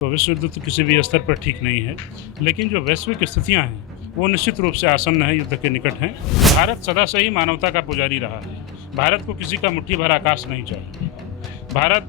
तो विश्व युद्ध तो किसी भी स्तर पर ठीक नहीं है, लेकिन जो वैश्विक स्थितियां हैं वो निश्चित रूप से आसन्न है, युद्ध के निकट हैं। भारत सदा से ही मानवता का पुजारी रहा है। भारत को किसी का मुट्ठी भर आकाश नहीं चाहिए। भारत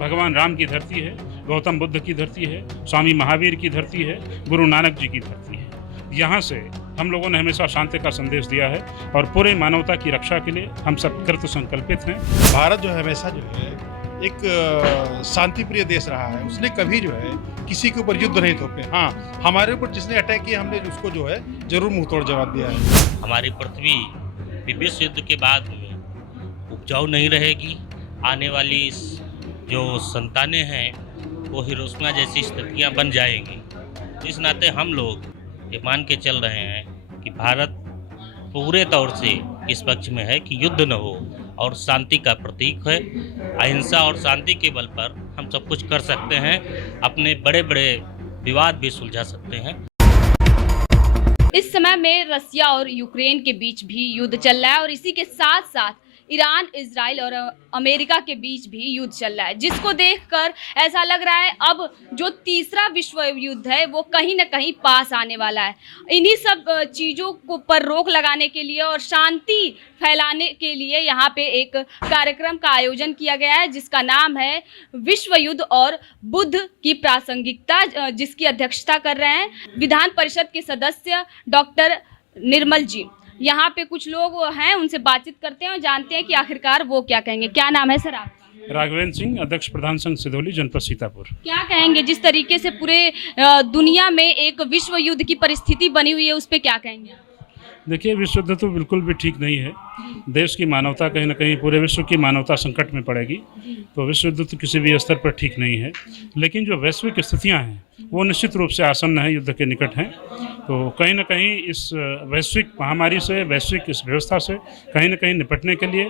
भगवान राम की धरती है, गौतम बुद्ध की धरती है, स्वामी महावीर की धरती है, गुरु नानक जी की धरती है। यहाँ से हम लोगों ने हमेशा शांति का संदेश दिया है और पूरे मानवता की रक्षा के लिए हम सब कृत संकल्पित हैं। भारत जो है हमेशा जो है एक शांति प्रिय देश रहा है। उसने कभी जो है किसी के ऊपर युद्ध नहीं थोपे। हाँ, हमारे ऊपर जिसने अटैक किया हमने उसको जो है जरूर मुंह तोड़ जवाब दिया है। हमारी पृथ्वी भी विश्व युद्ध के बाद उपजाऊ नहीं रहेगी। आने वाली जो संतानें हैं वो हिरोशिमा जैसी स्थितियां बन जाएंगी। इस नाते हम लोग ये मान के चल रहे हैं कि भारत पूरे तौर से इस पक्ष में है कि युद्ध न हो और शांति का प्रतीक है। अहिंसा और शांति के बल पर हम सब कुछ कर सकते हैं, अपने बड़े बड़े विवाद भी सुलझा सकते हैं। इस समय में रसिया और यूक्रेन के बीच भी युद्ध चल रहा है और इसी के साथ साथ ईरान, इजराइल और अमेरिका के बीच भी युद्ध चल रहा है, जिसको देखकर ऐसा लग रहा है अब जो तीसरा विश्व युद्ध है वो कहीं ना कहीं पास आने वाला है। इन्हीं सब चीज़ों को पर रोक लगाने के लिए और शांति फैलाने के लिए यहाँ पे एक कार्यक्रम का आयोजन किया गया है, जिसका नाम है विश्व युद्ध और बुद्ध की प्रासंगिकता, जिसकी अध्यक्षता कर रहे हैं विधान परिषद के सदस्य डॉक्टर निर्मल जी। यहाँ पे कुछ लोग हैं, उनसे बातचीत करते हैं और जानते हैं कि आखिरकार वो क्या कहेंगे। क्या नाम है सर आपका? राघवेंद्र सिंह, अध्यक्ष प्रधान संघ सिधौली, जनपद सीतापुर। क्या कहेंगे जिस तरीके से पूरे दुनिया में एक विश्व युद्ध की परिस्थिति बनी हुई है, उस पर क्या कहेंगे? देखिए, विश्व युद्ध तो बिल्कुल भी ठीक नहीं है। देश की मानवता कहीं ना कहीं, पूरे विश्व की मानवता संकट में पड़ेगी। तो विश्व युद्ध तो किसी भी स्तर पर ठीक नहीं है, लेकिन जो वैश्विक स्थितियां हैं वो निश्चित रूप से आसन्न है, युद्ध के निकट हैं। तो कहीं ना कहीं इस वैश्विक महामारी से, वैश्विक इस व्यवस्था से कहीं ना कहीं निपटने के लिए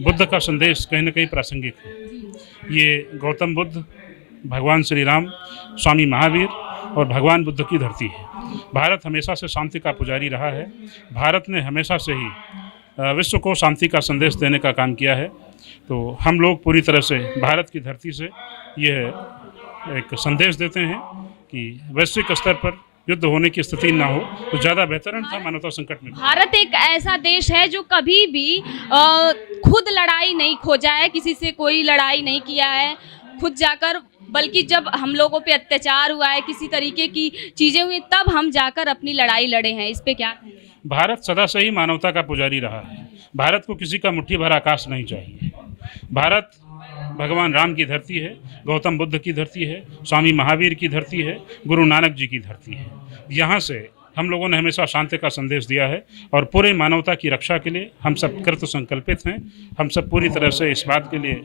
बुद्ध का संदेश कहीं ना कहीं प्रासंगिक है। ये गौतम बुद्ध, भगवान श्री राम, स्वामी महावीर और भगवान बुद्ध की धरती है। भारत हमेशा से शांति का पुजारी रहा है। भारत ने हमेशा से ही विश्व को शांति का संदेश देने का काम किया है। तो हम लोग पूरी तरह से भारत की धरती से यह एक संदेश देते हैं कि वैश्विक स्तर पर युद्ध होने की स्थिति ना हो तो ज़्यादा बेहतर था मानवता संकट में। भारत एक ऐसा देश है जो कभी भी खुद लड़ाई नहीं खोजा है, किसी से कोई लड़ाई नहीं किया है खुद जाकर, बल्कि जब हम लोगों पे अत्याचार हुआ है, किसी तरीके की चीज़ें हुई, तब हम जाकर अपनी लड़ाई लड़े हैं। इस पे क्या? भारत सदा से ही मानवता का पुजारी रहा है। भारत को किसी का मुट्ठी भर आकाश नहीं चाहिए। भारत भगवान राम की धरती है, गौतम बुद्ध की धरती है, स्वामी महावीर की धरती है, गुरु नानक जी की धरती है। यहाँ से हम लोगों ने हमेशा शांति का संदेश दिया है और पूरे मानवता की रक्षा के लिए हम सब कृत संकल्पित हैं। हम सब पूरी तरह से इस बात के लिए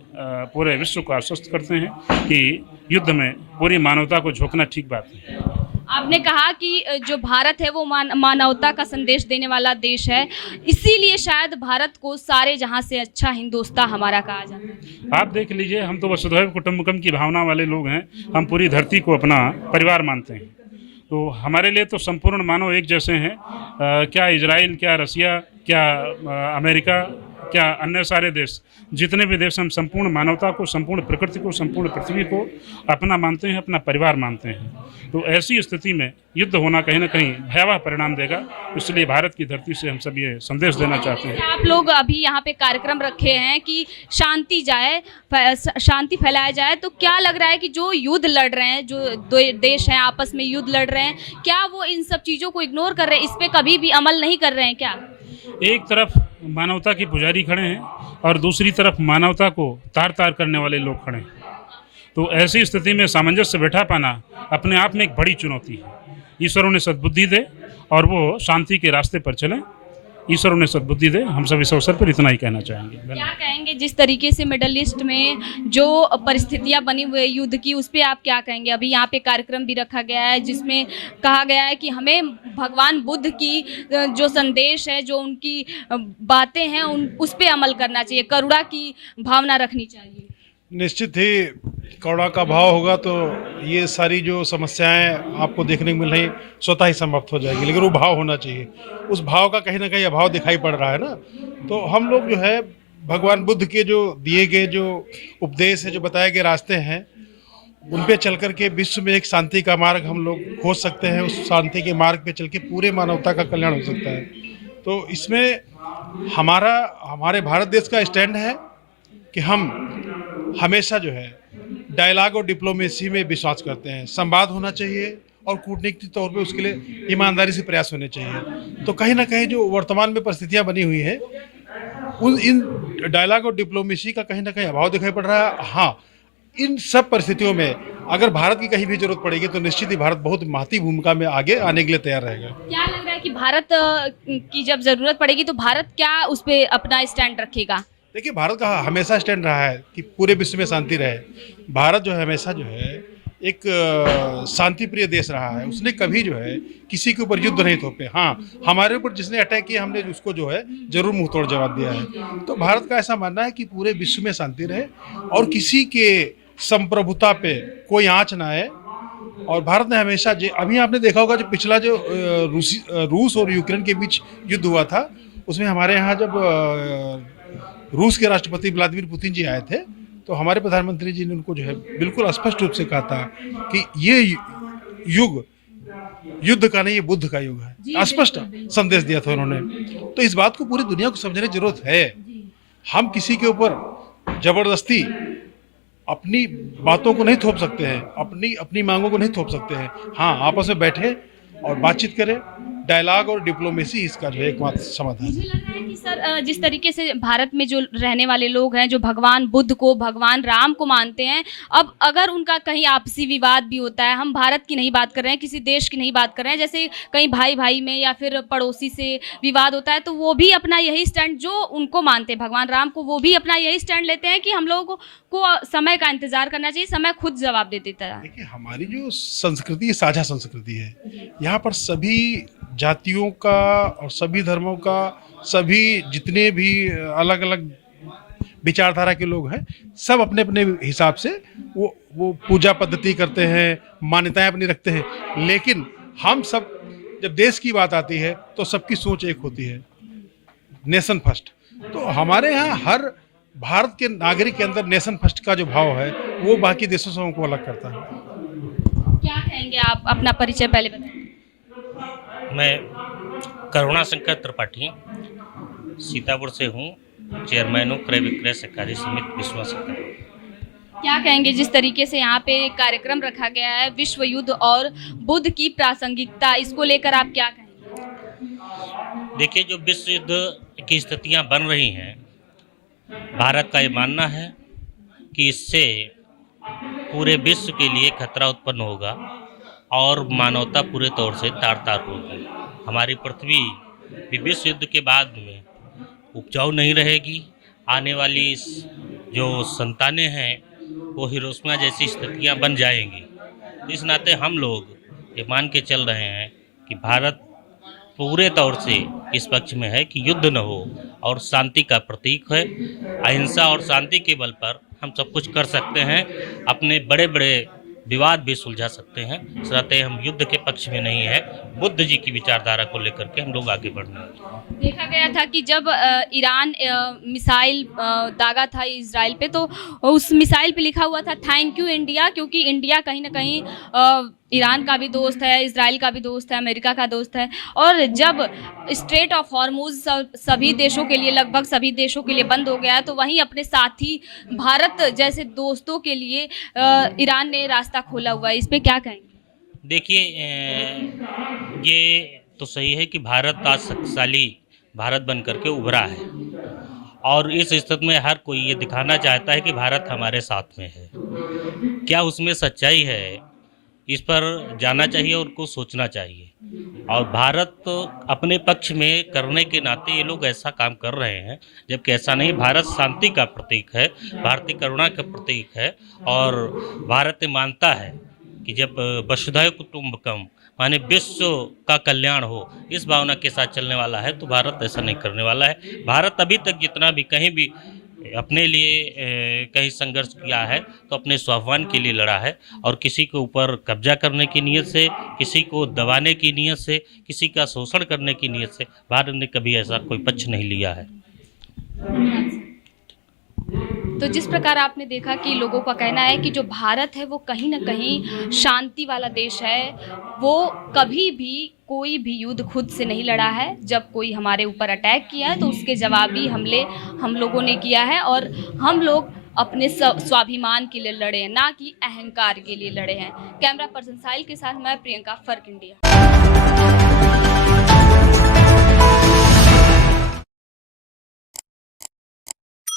पूरे विश्व को आश्वस्त करते हैं कि युद्ध में पूरी मानवता को झोंकना ठीक बात है। आपने कहा कि जो भारत है वो मानवता का संदेश देने वाला देश है, इसीलिए शायद भारत को सारे जहां से अच्छा हिंदुस्तान हमारा कहा जाता है। आप देख लीजिए, हम तो वसुधैव कुटुंबकम की भावना वाले लोग हैं। हम पूरी धरती को अपना परिवार मानते हैं। तो हमारे लिए तो संपूर्ण मानव एक जैसे हैं। क्या इजराइल, क्या रसिया, क्या अमेरिका, क्या अन्य सारे देश, जितने भी देश, हम संपूर्ण मानवता को, संपूर्ण प्रकृति को, संपूर्ण पृथ्वी को अपना मानते हैं, अपना परिवार मानते हैं। तो ऐसी स्थिति में युद्ध होना कहीं ना कहीं भयावह परिणाम देगा। इसलिए भारत की धरती से हम सब ये संदेश देना चाहते हैं। आप लोग अभी यहाँ पे कार्यक्रम रखे हैं कि शांति जाए, शांति फैलाया जाए, तो क्या लग रहा है कि जो युद्ध लड़ रहे हैं, जो दो देश हैं आपस में युद्ध लड़ रहे हैं, क्या वो इन सब चीज़ों को इग्नोर कर रहे हैं? इस पर कभी भी अमल नहीं कर रहे हैं क्या? एक तरफ मानवता की पुजारी खड़े हैं और दूसरी तरफ मानवता को तार तार करने वाले लोग खड़े हैं। तो ऐसी स्थिति में सामंजस्य बैठा पाना अपने आप में एक बड़ी चुनौती है। ईश्वर उन्हें सद्बुद्धि दे और वो शांति के रास्ते पर चलें। ईश्वर उन्हें सद्बुद्धि दे। हम सब इस अवसर पर इतना ही कहना चाहेंगे। क्या कहेंगे जिस तरीके से मिडल ईस्ट में जो परिस्थितियां बनी हुई है युद्ध की, उस पर आप क्या कहेंगे? अभी यहाँ पे कार्यक्रम भी रखा गया है जिसमें कहा गया है कि हमें भगवान बुद्ध की जो संदेश है, जो उनकी बातें हैं, उस पर अमल करना चाहिए, करुणा की भावना रखनी चाहिए। निश्चित ही करुणा का भाव होगा तो ये सारी जो समस्याएं आपको देखने को मिल रही स्वतः ही समाप्त हो जाएगी। लेकिन वो भाव होना चाहिए। उस भाव का कहीं ना कहीं अभाव दिखाई पड़ रहा है ना। तो हम लोग जो है भगवान बुद्ध के जो दिए गए जो उपदेश है, जो बताए गए रास्ते हैं, उन पे चल कर के विश्व में एक शांति का मार्ग हम लोग खोज सकते हैं। उस शांति के मार्ग पे चल के पूरे मानवता का कल्याण हो सकता है। तो इसमें हमारे भारत देश का स्टैंड है कि हम हमेशा जो है डायलॉग और डिप्लोमेसी में विश्वास करते हैं। संवाद होना चाहिए और कूटनीतिक तौर पे उसके लिए ईमानदारी से प्रयास होने चाहिए। तो कहीं ना कहीं जो वर्तमान में परिस्थितियां बनी हुई हैं इन डायलॉग और डिप्लोमेसी का कहीं ना कहीं अभाव दिखाई पड़ रहा है। हाँ, इन सब परिस्थितियों में अगर भारत की कहीं भी जरूरत पड़ेगी तो निश्चित ही भारत बहुत महत्वपूर्ण भूमिका में आगे आने के लिए तैयार रहेगा। क्या लग रहा है कि भारत की जब जरूरत पड़ेगी तो भारत क्या उस पर अपना स्टैंड रखेगा? देखिए, भारत का हमेशा स्टैंड रहा है कि पूरे विश्व में शांति रहे। भारत जो है हमेशा जो है एक शांति प्रिय देश रहा है। उसने कभी जो है किसी के ऊपर युद्ध नहीं थोपे। हाँ, हमारे ऊपर जिसने अटैक किया हमने उसको जो है जरूर मुंह तोड़ जवाब दिया है। तो भारत का ऐसा मानना है कि पूरे विश्व में शांति रहे और किसी के संप्रभुता पे कोई आंच ना आए। और भारत ने हमेशा अभी आपने देखा होगा जो पिछला जो रूस और यूक्रेन के बीच युद्ध हुआ था उसमें हमारे यहाँ जब रूस के राष्ट्रपति व्लादिमीर पुतिन जी आए थे तो हमारे प्रधानमंत्री जी ने उनको जो है बिल्कुल स्पष्ट रूप से कहा था कि ये युग युद्ध का नहीं, ये बुद्ध का युग है। स्पष्ट संदेश दिया था उन्होंने। तो इस बात को पूरी दुनिया को समझने की जरूरत है। हम किसी के ऊपर जबरदस्ती अपनी बातों को नहीं थोप सकते हैं, अपनी मांगों को नहीं थोप सकते हैं। हाँ, आपस में बैठे और बातचीत करें। डायलॉग और डिप्लोमेसी इसका जो है एकमात्र समाधान है। मुझे लग रहा है कि सर जिस तरीके से भारत में जो रहने वाले लोग हैं जो भगवान बुद्ध को भगवान राम को मानते हैं, अब अगर उनका कहीं आपसी विवाद भी होता है, हम भारत की नहीं बात कर रहे हैं, किसी देश की नहीं बात कर रहे हैं, जैसे कहीं भाई भाई में या फिर पड़ोसी से विवाद होता है तो वो भी अपना यही स्टैंड जो उनको मानते हैं भगवान राम को, वो भी अपना यही स्टैंड लेते हैं कि हम लोगों को समय का इंतजार करना चाहिए, समय खुद जवाब दे देता है। देखिए, हमारी जो संस्कृति साझा संस्कृति है। यहाँ पर सभी जातियों का और सभी धर्मों का, सभी जितने भी अलग अलग विचारधारा के लोग हैं, सब अपने अपने हिसाब से वो पूजा पद्धति करते हैं, मान्यताएं अपनी रखते हैं। लेकिन हम सब जब देश की बात आती है तो सबकी सोच एक होती है, नेशन फर्स्ट। तो हमारे यहाँ हर भारत के नागरिक के अंदर नेशन फर्स्ट का जो भाव है वो बाकी देशों से हमको अलग करता है। क्या कहेंगे आप? अपना परिचय पहले बताएं। मैं करुणा शंकर त्रिपाठी सीतापुर से हूँ, चेयरमैन हूँ क्रय विक्रय सहकारी समिति विश्वास। क्या कहेंगे जिस तरीके से यहाँ पे एक कार्यक्रम रखा गया है विश्व युद्ध और बुद्ध की प्रासंगिकता, इसको लेकर आप क्या कहेंगे? देखिए, जो विश्व युद्ध की स्थितियाँ बन रही हैं, भारत का ये मानना है कि इससे पूरे विश्व के लिए खतरा उत्पन्न होगा और मानवता पूरे तौर से तार-तार होगी। हमारी पृथ्वी भी विश्व युद्ध के बाद में उपजाऊ नहीं रहेगी। आने वाली जो संतानें हैं वो हिरोशिमा जैसी स्थितियां बन जाएंगी। इस नाते हम लोग ये मान के चल रहे हैं कि भारत पूरे तौर से इस पक्ष में है कि युद्ध न हो और शांति का प्रतीक है। अहिंसा और शांति के बल पर हम सब कुछ कर सकते हैं, अपने बड़े बड़े विवाद भी सुलझा सकते हैं। इस नाते हम युद्ध के पक्ष में नहीं है, बुद्ध जी की विचारधारा को लेकर के हम लोग आगे बढ़ रहे हैं। देखा गया था कि जब ईरान मिसाइल दागा था इजराइल पे तो उस मिसाइल पे लिखा हुआ था थैंक यू इंडिया, क्योंकि इंडिया कहीं ना कहीं ईरान का भी दोस्त है, इजराइल का भी दोस्त है, अमेरिका का दोस्त है। और जब स्ट्रेट ऑफ हॉर्मुज सभी देशों के लिए, लगभग सभी देशों के लिए बंद हो गया तो वहीं अपने साथी भारत जैसे दोस्तों के लिए ईरान ने रास्ता खोला हुआ है। इस पर क्या कहेंगे? देखिए, ये तो सही है कि भारत आज शक्तिशाली भारत बन करके उभरा है और इस स्थिति में हर कोई ये दिखाना चाहता है कि भारत हमारे साथ में है। क्या उसमें सच्चाई है, इस पर जाना चाहिए और उनको सोचना चाहिए। और भारत तो अपने पक्ष में करने के नाते ये लोग ऐसा काम कर रहे हैं, जबकि ऐसा नहीं। भारत शांति का प्रतीक है, भारतीय करुणा का प्रतीक है और भारत मानता है कि जब वसुधैव कुटुंबकम माने विश्व का कल्याण हो, इस भावना के साथ चलने वाला है, तो भारत ऐसा नहीं करने वाला है। भारत अभी तक जितना भी कहीं भी अपने लिए कहीं संघर्ष किया है तो अपने स्वाभिमान के लिए लड़ा है और किसी के ऊपर कब्जा करने की नीयत से, किसी को दबाने की नीयत से, किसी का शोषण करने की नीयत से भारत ने कभी ऐसा कोई पक्ष नहीं लिया है। तो जिस प्रकार आपने देखा कि लोगों का कहना है कि जो भारत है वो कहीं ना कहीं शांति वाला देश है, वो कभी भी कोई भी युद्ध खुद से नहीं लड़ा है। जब कोई हमारे ऊपर अटैक किया है तो उसके जवाबी हमले हम लोगों ने किया है, और हम लोग अपने स्वाभिमान के लिए लड़े हैं, ना कि अहंकार के लिए लड़े हैं। कैमरा पर्सन साहिल के साथ मैं प्रियंका, फर्क इंडिया।